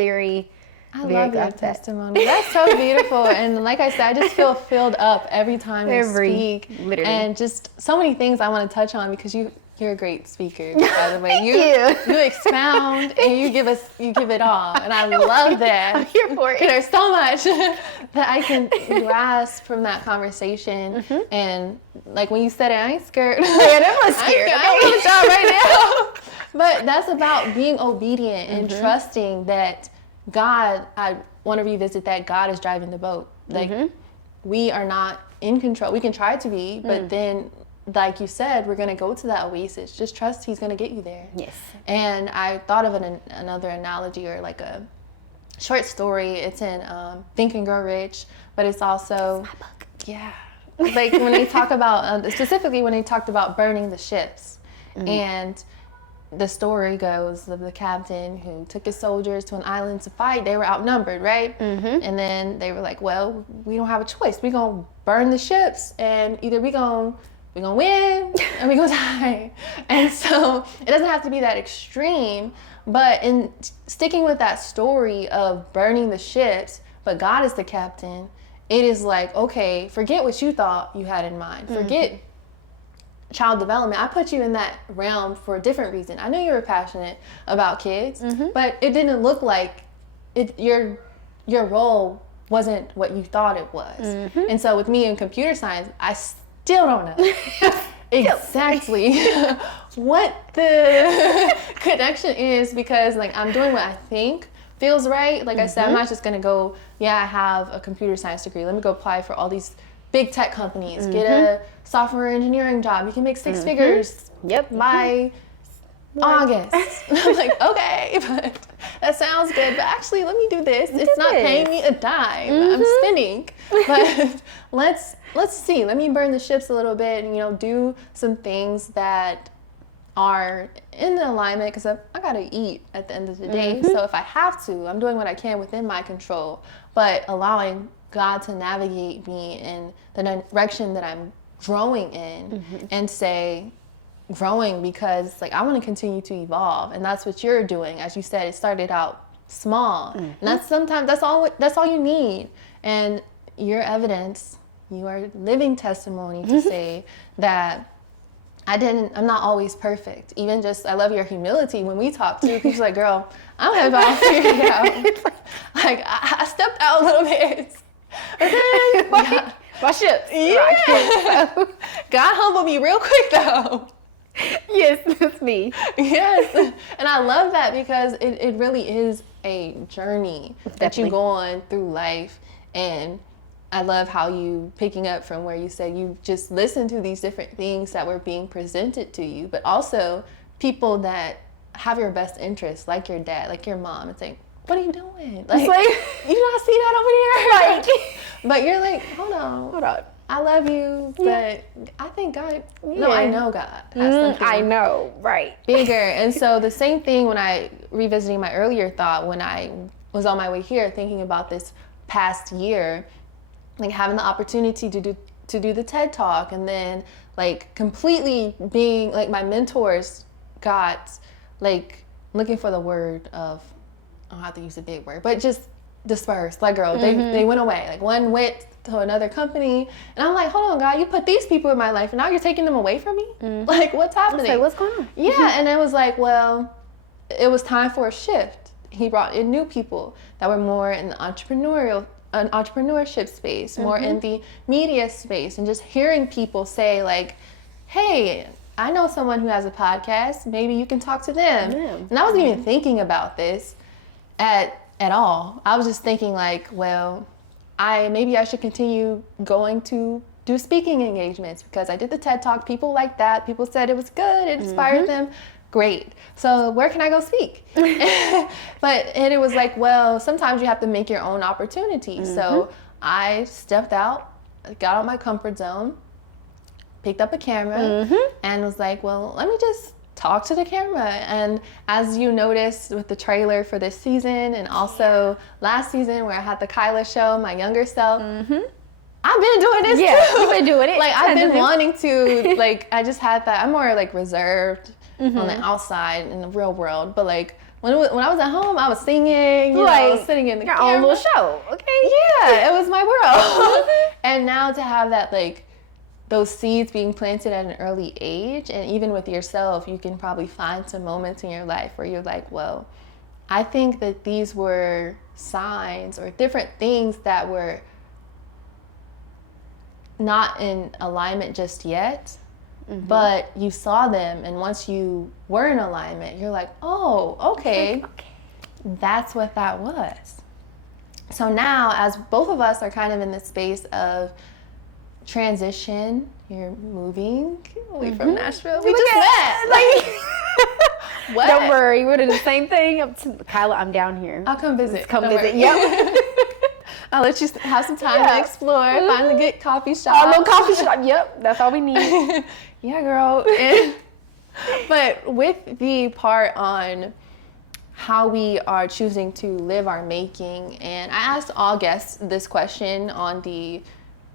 I love your testimony. That's so beautiful. And like I said, I just feel filled up every time you speak. Literally. And just so many things I want to touch on because you're a great speaker, by the way. You expound and you give it all. And I love that. I'm here for it. There's so much that I can grasp from that conversation. And like when you said it, I ain't scared. Man, I'm not scared. I'm on the job right now. But that's about being obedient and trusting that God, I want to revisit that God is driving the boat. Like, we are not in control. We can try to be, but then like you said, we're going to go to that oasis. Just trust he's going to get you there. Yes. And I thought of another analogy, or like a short story. It's in Think and Grow Rich, but it's also... That's my book. Yeah. Like when they talk about, specifically when they talked about burning the ships. And the story goes of the captain who took his soldiers to an island to fight. They were outnumbered, right? And then they were like, well, we don't have a choice. We're going to burn the ships, and either we're going to win and we're going to die. And so it doesn't have to be that extreme, but in sticking with that story of burning the ships, but God is the captain, it is like, okay, forget what you thought you had in mind. Forget child development. I put you in that realm for a different reason. I know you were passionate about kids, but it didn't look like your role wasn't what you thought it was. And so with me in computer science, I still don't know exactly what the connection is, because like I'm doing what I think feels right. Like I said, I'm not just gonna go, yeah, I have a computer science degree, let me go apply for all these big tech companies, get a software engineering job, you can make 6 figures by August. I'm like, okay, but that sounds good, but actually let me do this. It's not paying me a dime. I'm spending. But let's see. Let me burn the ships a little bit and, do some things that are in alignment, because I gotta eat at the end of the day. So if I have to, I'm doing what I can within my control, but allowing God to navigate me in the direction that I'm growing in, and say growing because like I want to continue to evolve, and that's what you're doing. As you said, it started out small, and that's all you need. And your evidence, you are living testimony to say that I'm not always perfect. Even just, I love your humility when we talk too, because you're like, girl, I don't have it all figured out. Like I stepped out a little bit. My ships. Yeah. God humbled me real quick though. Yes, that's me. Yes. And I love that, because it really is a journey that you go on through life. And I love how you, picking up from where you said you just listen to these different things that were being presented to you, but also people that have your best interests, like your dad, like your mom. It's like, what are you doing? Like, you not see that over here? Like, but you're like, hold on. I love you, but I think God, no, I know God has something I know, right. bigger. And so the same thing when I, revisiting my earlier thought, when I was on my way here thinking about this past year, like having the opportunity to do the TED Talk, and then like completely being like, my mentors got like looking for the word of, I don't have to use a big word, but just dispersed. Like, girl, they went away. Like one went to another company, and I'm like, hold on, God, you put these people in my life and now you're taking them away from me? Like, what's happening? Like, what's going on? Yeah. And it was like, well, it was time for a shift. He brought in new people that were more in the entrepreneurship space, more in the media space, and just hearing people say like, hey, I know someone who has a podcast, maybe you can talk to them. And I wasn't even thinking about this at all. I was just thinking like, well, maybe I should continue going to do speaking engagements, because I did the TED Talk. People liked that. People said it was good. It inspired them. Great. So where can I go speak? And it was like, well, sometimes you have to make your own opportunities. So I stepped out, got out my comfort zone, picked up a camera, and was like, well, let me just talk to the camera. And as you noticed with the trailer for this season, and also last season where I had the Kyla show, my younger self, I've been doing this too. You've been doing it. Like, I've been wanting to, like, I just had that. I'm more like reserved on the outside in the real world. But like, when I was at home, I was singing, you know, sitting in the your camera. own little show, okay? Yeah, it was my world. And now to have that, like, those seeds being planted at an early age, and even with yourself, you can probably find some moments in your life where you're like, well, I think that these were signs or different things that were not in alignment just yet, but you saw them, and once you were in alignment, you're like, oh, okay, that's what that was. So now, as both of us are kind of in the space of transition, you're moving away from Nashville. We just met. What? Don't worry, we're doing the same thing. Kyla, I'm down here. I'll come visit. Come visit. Yep. I'll let you have some time to explore, find a good coffee shop. A little coffee shop. Yep, that's all we need. Yeah, girl. But with the part on how we are choosing to live our making, and I asked all guests this question on the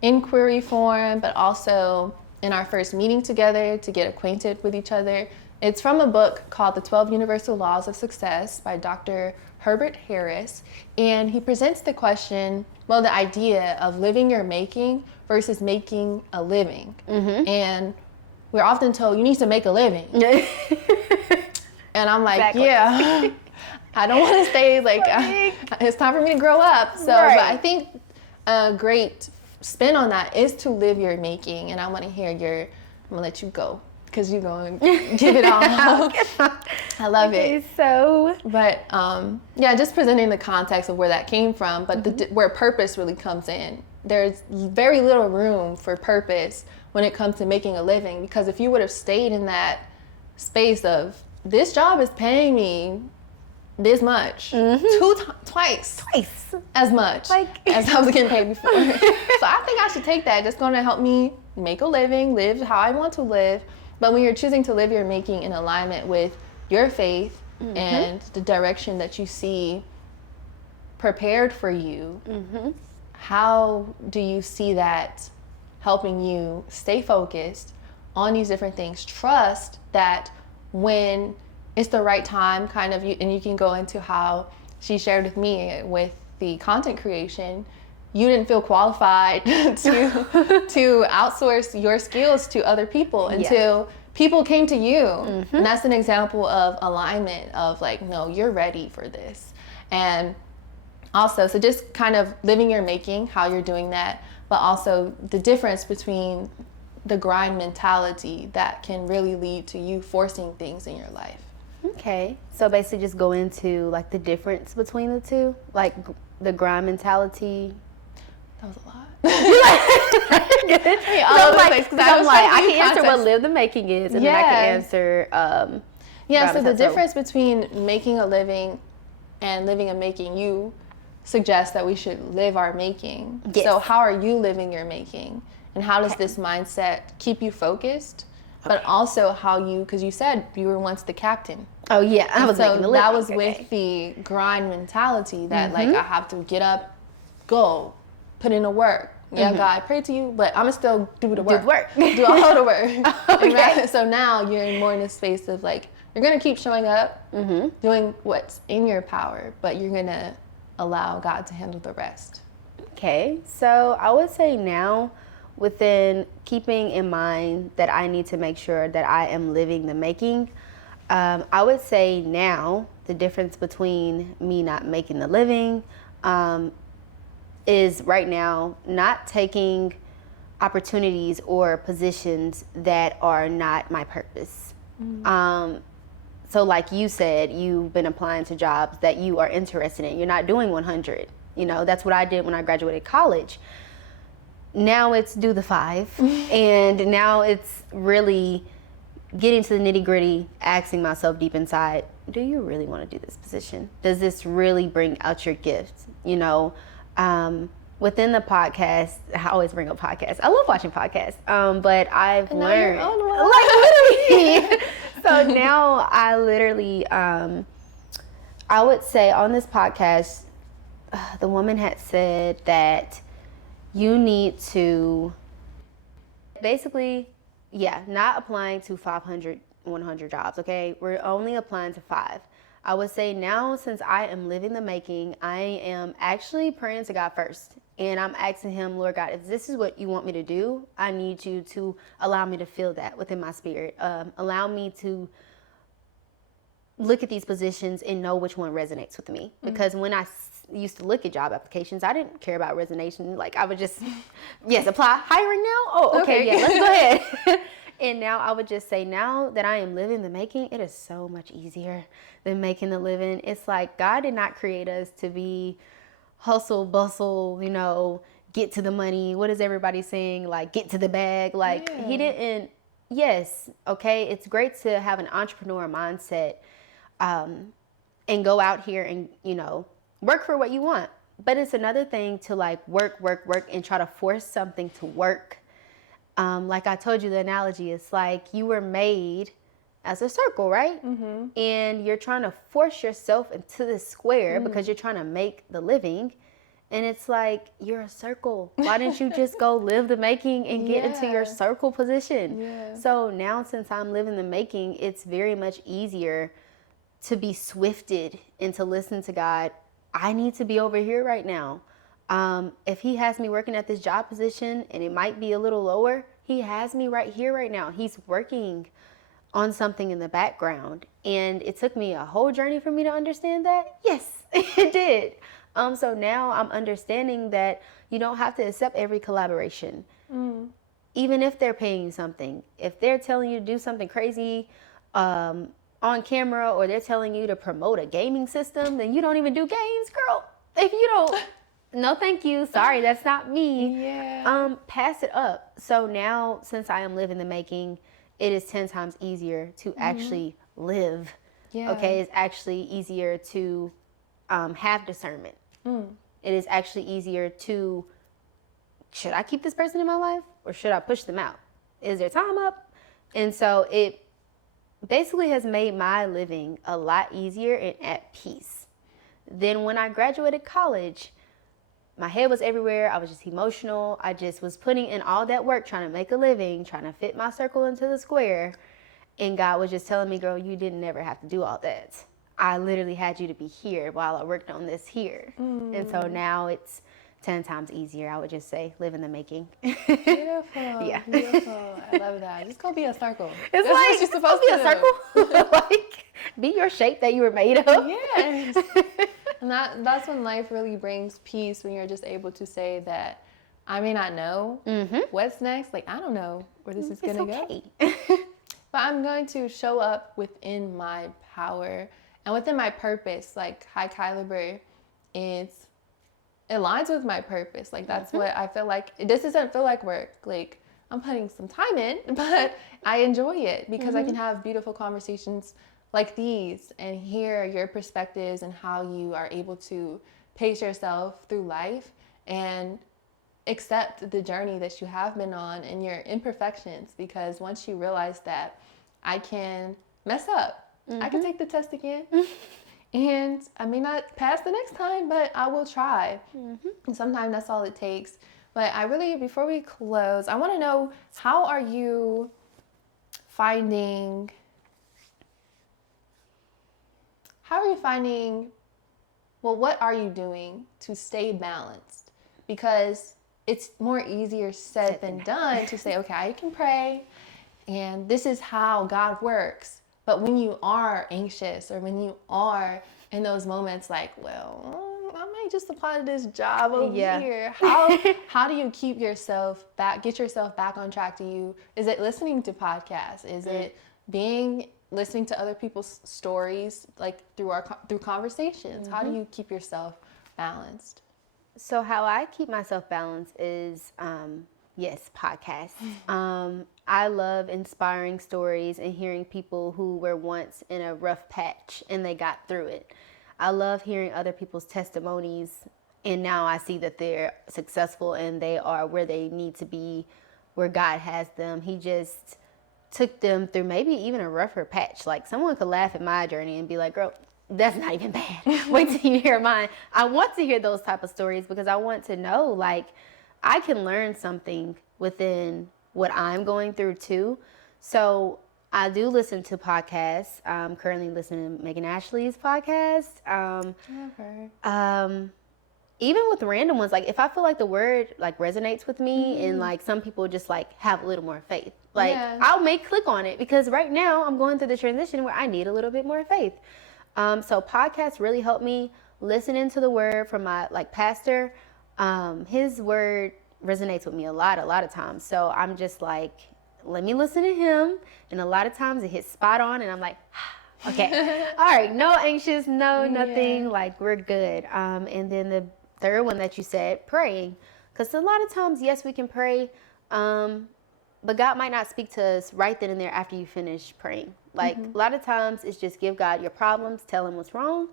inquiry form, but also in our first meeting together to get acquainted with each other. It's from a book called The 12 Universal Laws of Success by Dr. Herbert Harris, and he presents the question, well, the idea of living your making versus making a living. And we're often told you need to make a living. And I'm like, yeah, I don't want to stay like, it's time for me to grow up. So, but I think a great spin on that is to live your making. And I want to hear I'm going to let you go because you're going to give it all. I love it. So, but yeah, just presenting the context of where that came from, but where purpose really comes in. There's very little room for purpose when it comes to making a living, because if you would have stayed in that space of this job is paying me this much, twice as much as I was getting paid before. So I think I should take that. It's going to help me make a living, live how I want to live. But when you're choosing to live your making in alignment with your faith and the direction that you see prepared for you, how do you see that helping you stay focused on these different things? Trust that when it's the right time, kind of, and you can go into how she shared with me with the content creation, you didn't feel qualified to outsource your skills to other people until people came to you. And that's an example of alignment of like, no, you're ready for this. And also, so just kind of living your making, how you're doing that, but also the difference between the grind mentality that can really lead to you forcing things in your life. Okay, so basically just go into like the difference between the two, like the grind mentality. That was a lot. I can answer what live the making is, and then I can answer. So the difference between making a living and living a making, you suggest that we should live our making. Yes. So how are you living your making, and how does this mindset keep you focused? But also how you, because you said you were once the captain. Oh yeah, I was making the living. That was with the grind mentality that like I have to get up, go, put in the work. Yeah, God, I pray to you, but I'm gonna still do the work. Do all the work. So now you're more in a space of like, you're gonna keep showing up, doing what's in your power, but you're gonna allow God to handle the rest. Okay, so I would say now, within keeping in mind that I need to make sure that I am living the making, I would say now the difference between me not making the living is right now not taking opportunities or positions that are not my purpose. So like you said, you've been applying to jobs that you are interested in. You're not doing 100. You know, that's what I did when I graduated college. Now it's do the 5. And now it's really getting to the nitty gritty, asking myself deep inside, do you really want to do this position? Does this really bring out your gifts? You know, within the podcast, I always bring up podcasts. I love watching podcasts, but I've learned, like literally. So now I literally, I would say on this podcast, the woman had said that you need to basically, not applying to 500, 100 jobs, okay? We're only applying to 5. I would say now, since I am living the making, I am actually praying to God first. And I'm asking him, Lord God, if this is what you want me to do, I need you to allow me to feel that within my spirit. Allow me to look at these positions and know which one resonates with me. Because when I used to look at job applications, I didn't care about resonation. Like I would just, apply. Hiring now? Oh, okay. Let's go ahead. And now I would just say, now that I am living the making, it is so much easier than making the living. It's like God did not create us to be hustle, bustle, get to the money. What is everybody saying? Like, get to the bag. Like, he didn't. Yes, okay, it's great to have an entrepreneur mindset and go out here and, you know, work for what you want. But it's another thing to like work and try to force something to work. Like I told you, the analogy is like you were made as a circle, right? And you're trying to force yourself into the square because you're trying to make the living. And it's like, you're a circle. Why didn't you just go live the making and get into your circle position? So now since I'm living the making, it's very much easier to be swifted and to listen to God. I need to be over here right now. If he has me working at this job position and it might be a little lower, he has me right here right now. He's working on something in the background. And it took me a whole journey for me to understand that. Yes, it did. So now I'm understanding that you don't have to accept every collaboration. Even if they're paying you something. If they're telling you to do something crazy on camera, or they're telling you to promote a gaming system, then you don't even do games, girl. If you don't, no thank you. Sorry, that's not me. Pass it up. So now, since I am living the making, it is 10 times easier to actually live. Okay, it's actually easier to have discernment. It is actually easier to, should I keep this person in my life or should I push them out? Is their time up? And so it basically has made my living a lot easier and at peace. Then when I graduated college, my head was everywhere. I was just emotional. I just was putting in all that work, trying to make a living, trying to fit my circle into the square. And God was just telling me, girl, you didn't ever have to do all that. I literally had you to be here while I worked on this here. And so now it's 10 times easier. I would just say, live in the making. Beautiful. Beautiful. I love that. Just go be a circle. It's like, you're supposed to be a circle. Like, be your shape that you were made of. Yes. And that's when life really brings peace, when you're just able to say that I may not know what's next. Like, I don't know where this is going to go. But I'm going to show up within my power and within my purpose. Like, Hikylabur, it aligns with my purpose. Like, that's what I feel like. This doesn't feel like work. Like, I'm putting some time in, but I enjoy it because I can have beautiful conversations like these and hear your perspectives and how you are able to pace yourself through life and accept the journey that you have been on and your imperfections. Because once you realize that I can mess up, I can take the test again. And I may not pass the next time, but I will try. And sometimes that's all it takes. But I really, before we close, I want to know, how are you finding, what are you doing to stay balanced? Because it's more easier said than done to say, okay, I can pray and this is how God works. But when you are anxious or when you are in those moments like, well, I might just apply to this job over here. How do you keep yourself back, get yourself back on track? Is it listening to podcasts? Is it listening to other people's stories, like through conversations? How do you keep yourself balanced? So how I keep myself balanced is, podcasts. I love inspiring stories and hearing people who were once in a rough patch and they got through it. I love hearing other people's testimonies, and now I see that they're successful and they are where they need to be, where God has them. He just took them through maybe even a rougher patch. Like, someone could laugh at my journey and be like, girl, that's not even bad. Wait till you hear mine. I want to hear those type of stories because I want to know, like, I can learn something within what I'm going through too. So I do listen to podcasts. I'm currently listening to Megan Ashley's podcast. Even with random ones, like if I feel like the word like resonates with me and like some people just like have a little more faith, like I'll click on it because right now I'm going through the transition where I need a little bit more faith. So podcasts really help me listening to the word from my like pastor. His word resonates with me a lot of times. So I'm just like, let me listen to him. And a lot of times it hits spot on and I'm like, okay, all right, no anxious, no nothing, like we're good. And then the third one that you said, praying, Because a lot of times, yes, we can pray, but God might not speak to us right then and there after you finish praying. Like, a lot of times, it's just give God your problems, tell him what's wrong.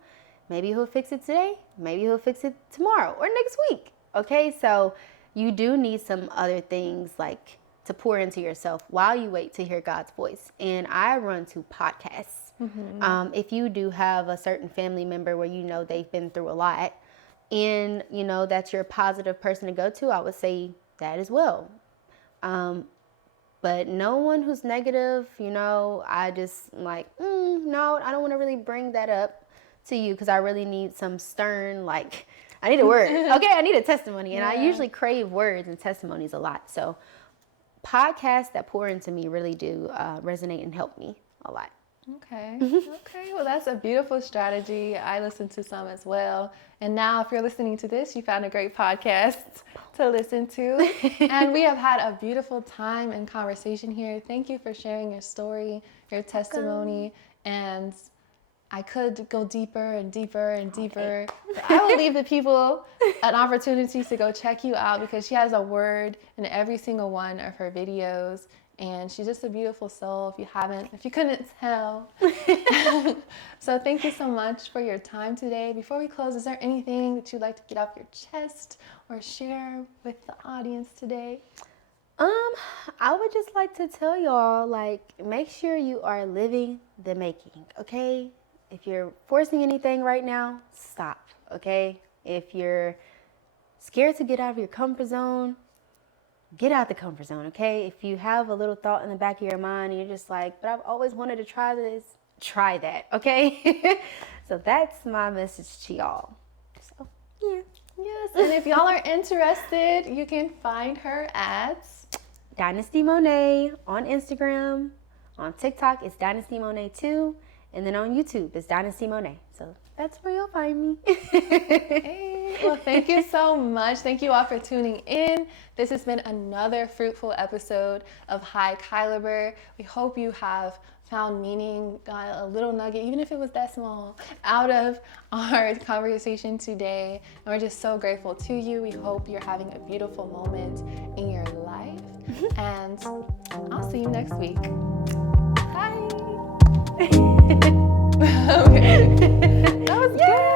Maybe he'll fix it today. Maybe he'll fix it tomorrow or next week. Okay, so you do need some other things like to pour into yourself while you wait to hear God's voice. And I run to podcasts. If you do have a certain family member where you know they've been through a lot and you know that's your positive person to go to, I would say that as well. But no one who's negative, you know, I just like, no, I don't want to really bring that up to you because I really need some stern, like, I need a word. Okay, I need a testimony. And I usually crave words and testimonies a lot. So podcasts that pour into me really do resonate and help me a lot. Okay. Okay. Well, that's a beautiful strategy. I listen to some as well. And now if you're listening to this, you found a great podcast to listen to. And we have had a beautiful time and conversation here. Thank you for sharing your story, your testimony. And I could go deeper and deeper and deeper. Okay. I will leave the people an opportunity to go check you out because she has a word in every single one of her videos. And she's just a beautiful soul if you couldn't tell. So thank you so much for your time today. Before we close, is there anything that you'd like to get off your chest or share with the audience today? I would just like to tell y'all, like, make sure you are living the making, okay? If you're forcing anything right now, stop, okay? If you're scared to get out of your comfort zone, get out the comfort zone, okay? If you have a little thought in the back of your mind and you're just like, but I've always wanted to try this, try that, okay? So that's my message to y'all. So, yeah. Yes, and if y'all are interested, you can find her at Dynasti Monet on Instagram. On TikTok, it's Dynasti Monet 2. And then on YouTube, it's Dynasti Monet. So that's where you'll find me. Hey, well, thank you so much. Thank you all for tuning in. This has been another fruitful episode of Hikylabur. We hope you have found meaning, got a little nugget, even if it was that small, out of our conversation today. And we're just so grateful to you. We hope you're having a beautiful moment in your life. And I'll see you next week. Bye. Okay. That was good.